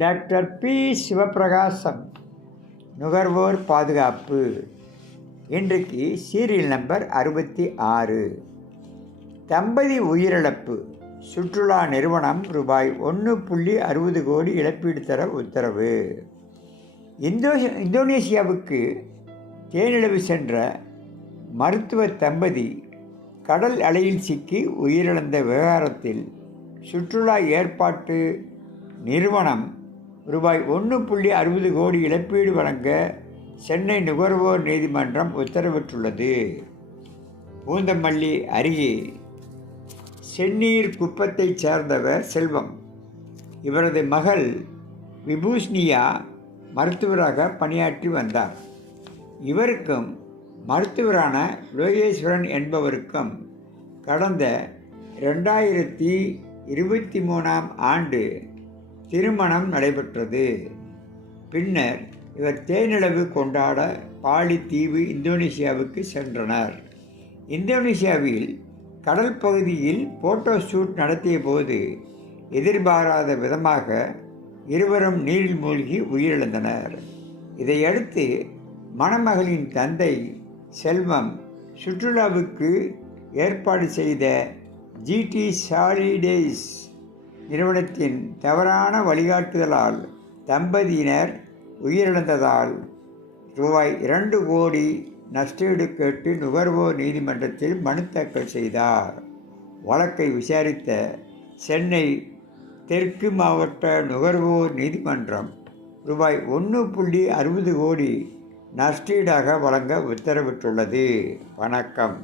Doctor B Sivaprakasam, நுகர்வோர் பாதுகாப்பு. இன்றைக்கு சீரியல் நம்பர் 66. தம்பதி உயிரிழப்பு, சுற்றுலா நிறுவனம் ரூபாய் 1.60 கோடி இழப்பீடு தர உத்தரவு. இந்தோனேசியாவுக்கு தேனிலவு சென்ற மருத்துவ தம்பதி கடல் அலையில் சிக்கி உயிரிழந்த விவகாரத்தில் சுற்றுலா ஏற்பாட்டு நிறுவனம் ரூபாய் 1.60 கோடி இழப்பீடு வழங்க சென்னை நுகர்வோர் நீதிமன்றம் உத்தரவிட்டுள்ளது. பூந்தமல்லி அருகே செந்நீர் குப்பத்தைச் சேர்ந்தவர் செல்வம். இவரது மகள் விபூஷ்ணியா மருத்துவராக பணியாற்றி வந்தார். இவருக்கும் மருத்துவரான லோகேஸ்வரன் என்பவருக்கும் கடந்த 2023ஆம் ஆண்டு திருமணம் நடைபெற்றது. பின்னர் இவர் தேனிலவு கொண்டாட பாலி தீவு இந்தோனேசியாவுக்கு சென்றனர். இந்தோனேசியாவில் கடல் பகுதியில் போட்டோ ஷூட் நடத்திய போது எதிர்பாராத விதமாக இருவரும் நீரில் மூழ்கி உயிரிழந்தனர். இதையடுத்து மணமகளின் தந்தை செல்வம் சுற்றுலாவுக்கு ஏற்பாடு செய்த ஜிடி ஹாலிடேஸ் நிறுவனத்தின் தவறான வழிகாட்டுதலால் தம்பதியினர் உயிரிழந்ததால் ரூபாய் 2 கோடி நஷ்டஈடு கேட்டு நுகர்வோர் நீதிமன்றத்தில் மனு தாக்கல் செய்தார். வழக்கை விசாரித்த சென்னை தெற்கு மாவட்ட நுகர்வோர் நீதிமன்றம் ரூபாய் 1.60 கோடி நஷ்டஈடாக வழங்க உத்தரவிட்டுள்ளது. வணக்கம்.